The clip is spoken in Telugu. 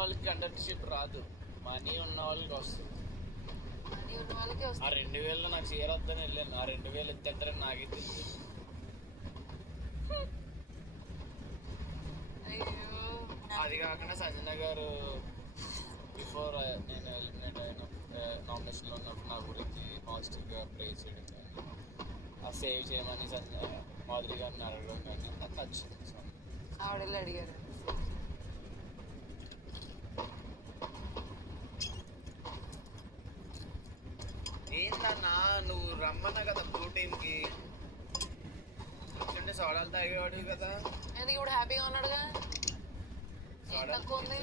వాళ్ళకి కండక్టర్షిప్ రాదు, మనీ ఉన్న వాళ్ళకి వస్తుంది. మనీ ఉన్న వాళ్ళకే ఆ వస్తుంది. 2000లో నాకు చీర వద్దని వెళ్ళాను, ఆ 2000 ఎత్తేస్తారని నాకే తెలుసు. అయ్యో అది కాకుండా సంజన గారు బిఫోర్ నేను ఎలిమినేట్ అయిన నామినేషన్లో ఉన్నప్పుడు నా గురించి పాజిటివ్గా ప్రే చేయడం కానీ, ఆ సేవ్ చేయమని మాధురి గారిని అడగడం కానీ నాకు నచ్చింది. ఆవిడెళ్ళి అడిగారు. ఏంటన్నా నువ్వు రమ్మన్నా కదా బ్లూ టీమ్కి, కూర్చుంటే సోడాలు తాగేవాడు కదా. ఎందుకు ఇప్పుడు హ్యాపీగా ఉన్నాడుగా? ఏం తక్కువ ఉంది?